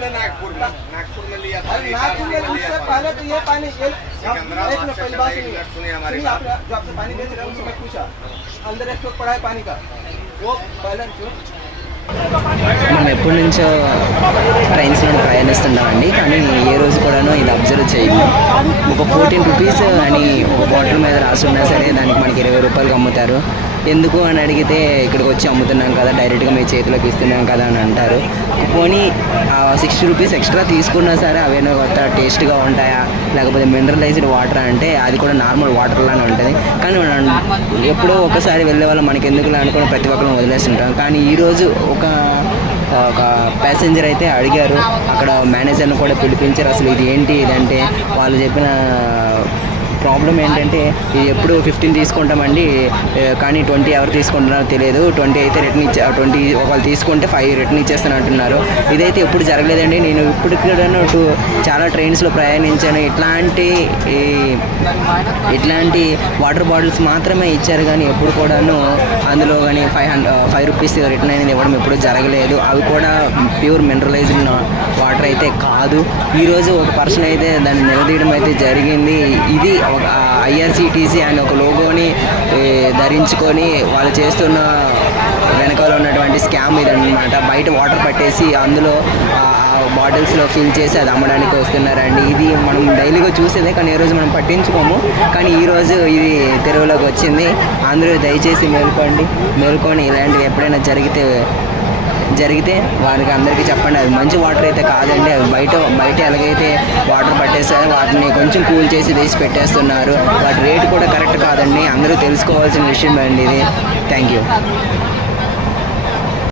लिया ना नागपुर में लिया था। नागपुर में उससे पहले तो ये पानी पहली बात सुनिए हमारी जो आपसे पानी बेच रहे हैं उनसे मैं पूछा अंदर एक पड़ा है पानी का वो पहले क्यों మనం ఎప్పటి నుంచో ట్రైన్స్లో ప్రయాణిస్తున్నామండి, కానీ ఏ రోజు కూడాను ఇది అబ్జర్వ్ చేయము. ఒక 14 రూపీస్ అని ఒక బాటిల్ మీద రాసి ఉన్నా సరే దానికి మనకి 20 రూపాయలకి అమ్ముతారు. ఎందుకు అని అడిగితే ఇక్కడికి వచ్చి అమ్ముతున్నాం కదా, డైరెక్ట్గా మీ చేతిలోకి ఇస్తున్నాం కదా అని అంటారు. పోనీ 60 రూపీస్ ఎక్స్ట్రా తీసుకున్నా సరే అవేనో కొత్త టేస్ట్గా ఉంటాయా, లేకపోతే మినరలైజ్డ్ వాటర్ అంటే అది కూడా నార్మల్ వాటర్ లానే ఉంటుంది. కానీ ఎప్పుడో ఒకసారి వెళ్ళే వాళ్ళు మనకి ఎందుకులా అనుకుని ప్రతి ఒక్కరిని వదిలేస్తుంటాం. కానీ ఈరోజు ఒక ప్యాసింజర్ అయితే అడిగారు, అక్కడ మేనేజర్ని కూడా పిలిపించారు. అసలు ఇది ఏంటి ఇదంటే వాళ్ళు చెప్పిన ప్రాబ్లం ఏంటంటే ఇది ఎప్పుడు 15 తీసుకుంటామండి, కానీ 20 ఎవరు తీసుకుంటున్నారో తెలియదు. 20 అయితే రిటర్న్ 20 ఒకళ్ళు తీసుకుంటే 5 రిటర్న్ ఇచ్చేస్తాను అంటున్నారు. ఇదైతే ఎప్పుడు జరగలేదండి. నేను ఇప్పుడు కూడాను చాలా ట్రైన్స్లో ప్రయాణించాను. ఇట్లాంటి వాటర్ బాటిల్స్ మాత్రమే ఇచ్చారు, కానీ ఎప్పుడు కూడాను అందులో కానీ 5 రూపీస్ రిటర్న్ అనేది ఇవ్వడం ఎప్పుడు జరగలేదు. అవి కూడా ప్యూర్ మినరలైజ్డ్ వాటర్ అయితే కాదు. ఈరోజు ఒక పర్సన్ అయితే దాన్ని నిలదీయడం అయితే జరిగింది. ఇది ఒక ఐఆర్సిటీసీ అని ఒక లోగోని ధరించుకొని వాళ్ళు చేస్తున్న వెనకాల ఉన్నటువంటి స్కామ్ ఇదన్నమాట. బయట వాటర్ పట్టేసి అందులో బాటిల్స్లో ఫిల్ చేసి అది అమ్మడానికి వస్తున్నారండి. ఇది మనం డైలీగా చూసేదే, కానీ ఈరోజు మనం పట్టించుకోము. కానీ ఈరోజు ఇది తెరువులోకి వచ్చింది. అందరూ దయచేసి మేల్కొని ఇలాంటివి ఎప్పుడైనా జరిగితే వారికి అందరికీ చెప్పండి. అది మంచి వాటర్ అయితే కాదండి. అవి బయట ఎలాగైతే వాటర్ పట్టేస్తారో వాటిని కొంచెం కూల్ చేసి తీసి పెట్టేస్తున్నారు. వాటి రేటు కూడా కరెక్ట్ కాదండి. అందరూ తెలుసుకోవాల్సిన విషయం అండి ఇది. Thank you.